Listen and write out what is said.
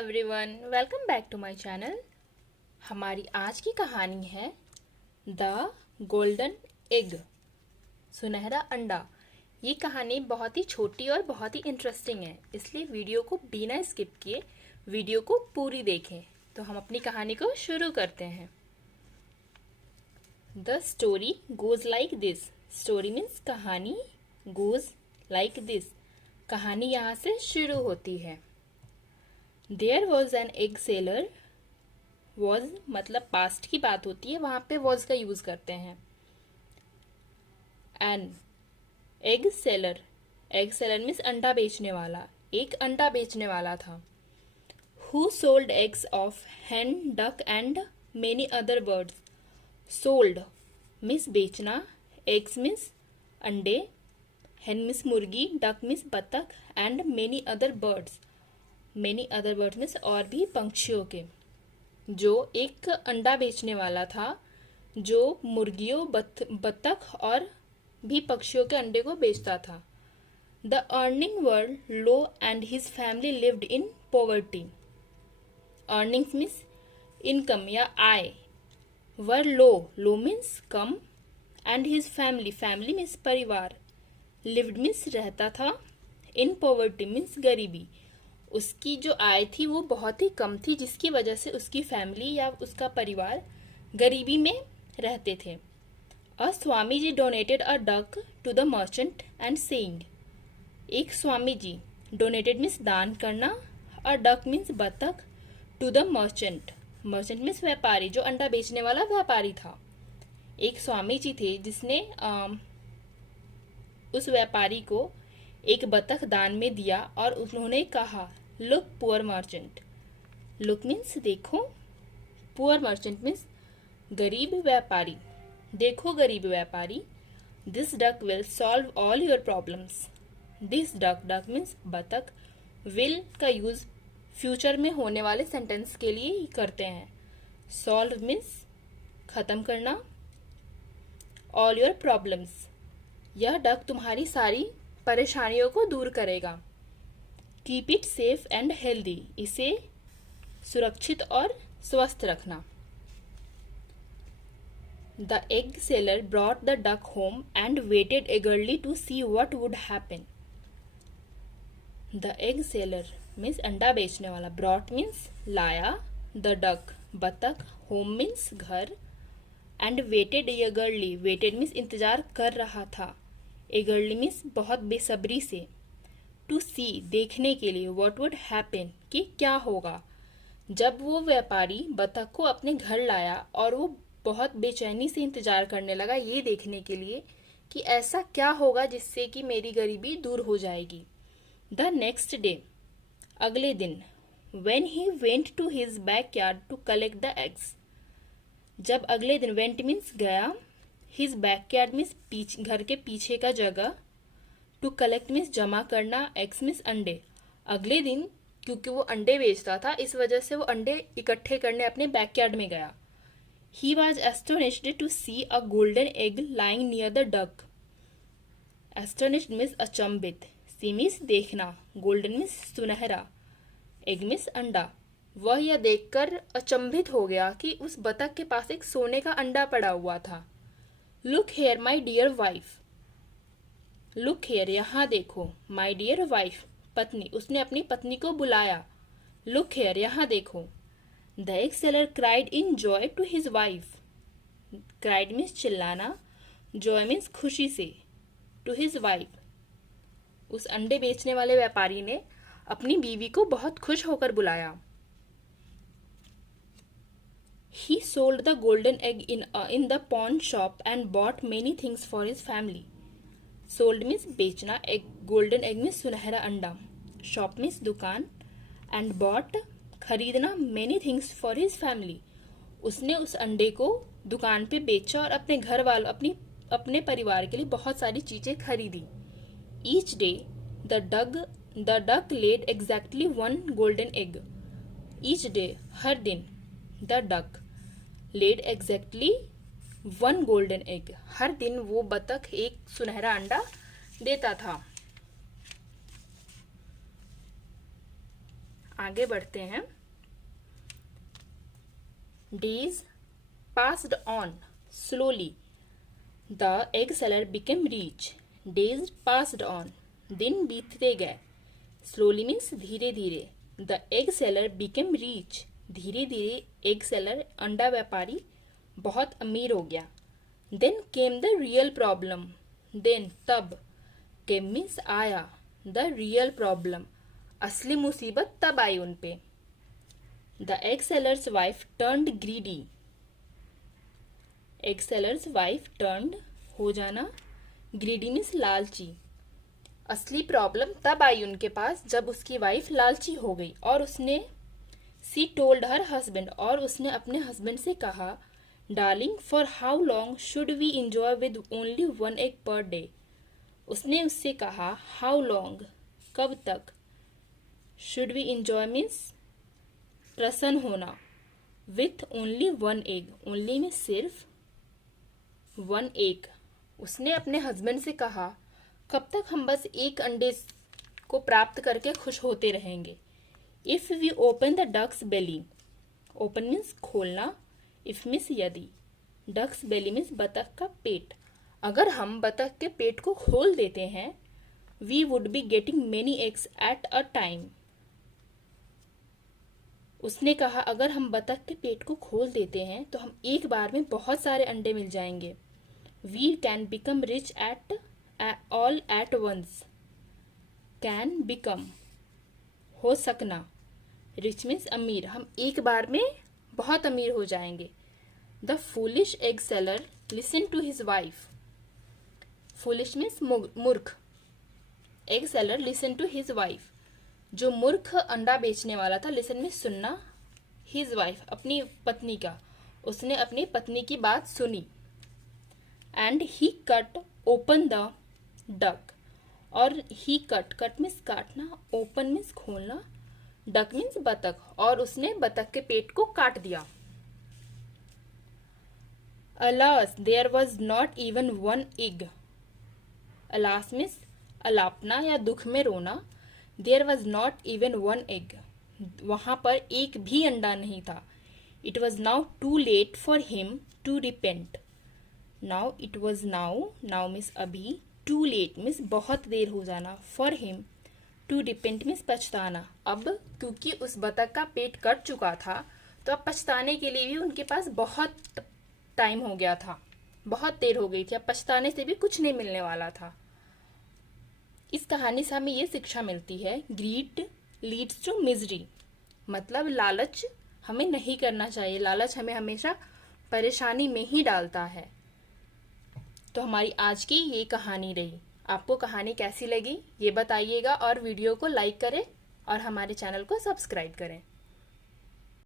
Everyone, welcome back to my channel. हमारी आज की कहानी है द गोल्डन एग, सुनहरा अंडा। ये कहानी बहुत ही छोटी और बहुत ही इंटरेस्टिंग है, इसलिए वीडियो को बिना स्किप किए वीडियो को पूरी देखें। तो हम अपनी कहानी को शुरू करते हैं। The story goes like this. Story means कहानी, गोज लाइक दिस कहानी यहाँ से शुरू होती है। There was an egg seller. Was मतलब पास्ट की बात होती है, वहां पे वॉज का यूज करते हैं। N egg seller, egg seller means अंडा बेचने वाला, एक अंडा बेचने वाला था। Who sold eggs of hen, duck and many other birds. Sold means बेचना, एग्स मीन्स अंडे, hen मीन्स मुर्गी, डक मीन्स बतख and many other birds. Many other birds means और भी पंक्षियों के। जो एक अंडा बेचने वाला था, जो मुर्गियों, बतख और भी पक्षियों के अंडे को बेचता था। The earning were low and his family lived in poverty. Earnings means income या आय, वर लो, लो मीन्स कम, and his family, family means परिवार, लिव्ड मीन्स रहता था, इन पॉवर्टी मीन्स गरीबी। उसकी जो आय थी वो बहुत ही कम थी, जिसकी वजह से उसकी फैमिली या उसका परिवार गरीबी में रहते थे। A Swami ji donated a duck to the merchant and saying. एक स्वामी जी, डोनेटेड मीन्स दान करना, अ डक मीन्स बतख, to the merchant, merchant means व्यापारी, जो अंडा बेचने वाला व्यापारी था। एक स्वामी जी थे जिसने उस व्यापारी को एक बतख दान में दिया और उन्होंने कहा, look poor merchant. Look means देखो, पुअर मर्चेंट मीन्स गरीब व्यापारी, देखो गरीब व्यापारी। This duck will solve all your problems. This duck, duck means बतख, विल का यूज फ्यूचर में होने वाले सेंटेंस के लिए ही करते हैं। सॉल्व मीन्स खत्म करना, ऑल योर प्रॉब्लम्स, यह डक तुम्हारी सारी परेशानियों को दूर करेगा। Keep it safe and healthy, इसे सुरक्षित और स्वस्थ रखना। The egg seller brought the duck home and waited eagerly to see what would happen. The egg seller means अंडा बेचने वाला, ब्रॉट मीन्स लाया, द डक बतख, होम मीन्स घर, and waited eagerly, waited means इंतजार कर रहा था, eagerly मीन्स बहुत बेसब्री से, टू सी देखने के लिए, व्हाट वुड हैपन कि क्या होगा। जब वो व्यापारी बतख को अपने घर लाया और वो बहुत बेचैनी से इंतजार करने लगा ये देखने के लिए कि ऐसा क्या होगा जिससे कि मेरी गरीबी दूर हो जाएगी। द नेक्स्ट डे, अगले दिन, when he went to his backyard to collect the eggs. जब अगले दिन, वेंट मीन्स गया, हिज बैकयार्ड मीन्स घर के पीछे का जगह, टू कलेक्ट मीन्स जमा करना, एग्स मीन्स अंडे। अगले दिन क्योंकि वो अंडे बेचता था, इस वजह से वो अंडे इकट्ठे करने अपने बैकयार्ड में गया। He was astonished to see a golden egg lying near the duck. Astonished means अचंभित, सी मीन्स देखना, गोल्डन मीन्स सुनहरा, एग मीन्स अंडा। वह यह देखकर अचंभित हो गया कि उस बतख के पास एक सोने का अंडा पड़ा हुआ था। Look here my dear wife. Look here यहाँ देखो, माई डियर वाइफ पत्नी, उसने अपनी पत्नी को बुलाया। लुक हेयर यहाँ देखो। The egg seller cried in joy to his wife. Cried means चिल्लाना, जॉय मीन्स खुशी से, टू हिज वाइफ, उस अंडे बेचने वाले व्यापारी ने अपनी बीवी को बहुत खुश होकर बुलाया। He sold the golden egg in the pawn shop and bought many things for his family. Sold means बेचना, egg golden egg means सुनहरा अंडा, shop means दुकान, and bought खरीदना, many things for his family. उसने उस अंडे को दुकान पे बेचा और अपने घर वालों, अपने परिवार के लिए बहुत सारी चीजें खरीदी। Each day the duck laid exactly one golden egg. Each day हर दिन, the duck laid exactly one golden egg, हर दिन वो बतख एक सुनहरा अंडा देता था। आगे बढ़ते हैं। Days passed on slowly. The egg seller became rich. Days passed on. दिन बीतते गए। Slowly means धीरे धीरे। The egg seller became rich. धीरे धीरे egg seller अंडा व्यापारी बहुत अमीर हो गया। Then came the real problem. Then तब came means आया। The real problem असली मुसीबत तब आई उन पे। The egg seller's wife turned greedy. Egg seller's wife turned हो जाना, greedy means लालची। असली प्रॉब्लम तब आई उनके पास जब उसकी वाइफ लालची हो गई और उसने सी टोल्ड हर हस्बैंड और उसने अपने हस्बैंड से कहा, darling for how long should we enjoy with only 1 egg per day. उसने उससे कहा हाउ लॉन्ग कब तक, शुड वी इंजॉय मीन्स प्रसन्न होना, विथ ओनली 1 एग, ओनली में सिर्फ 1 एग। उसने अपने हस्बैंड से कहा कब तक हम बस एक अंडे को प्राप्त करके खुश होते रहेंगे। If we open the duck's belly, open means खोलना, इफ मीन्स यदि, डक्स बेली मीन्स बतख का पेट। अगर हम बतख के पेट को खोल देते हैं, we would be getting many eggs at a time. उसने कहा अगर हम बतख के पेट को खोल देते हैं तो हम एक बार में बहुत सारे अंडे मिल जाएंगे। We can become rich at all at once, can become हो सकना, रिच मीन्स अमीर, हम एक बार में बहुत अमीर हो जाएंगे। The foolish egg seller listen to his wife, foolish means मूर्ख, egg seller listen to his wife, जो मूर्ख अंडा बेचने वाला था, लिसन में सुनना, हिज वाइफ अपनी पत्नी का, उसने अपनी पत्नी की बात सुनी। And he cut open the duck, और ही कट मीन्स काटना, ओपन मीन्स खोलना, डक मीन्स बतख, और उसने बतख के पेट को काट दिया। Alas there was not even 1 egg, alas means अलापना या दुख में रोना, there was not even 1 egg, वहां पर एक भी अंडा नहीं था। It was now too late for him to repent, now it was now means अभी, टू लेट मीन्स बहुत देर हो जाना, for him to repent means पछताना। अब क्योंकि उस बतख का पेट कट चुका था तो अब पछताने के लिए भी उनके पास बहुत टाइम हो गया था, बहुत देर हो गई थी, अब पछताने से भी कुछ नहीं मिलने वाला था। इस कहानी से हमें ये शिक्षा मिलती है, ग्रीड लीड्स टू मिजरी, मतलब लालच हमें नहीं करना चाहिए, लालच हमें हमेशा परेशानी में ही डालता है। तो हमारी आज की ये कहानी रही। आपको कहानी कैसी लगी ये बताइएगा और वीडियो को लाइक करें और हमारे चैनल को सब्सक्राइब करें।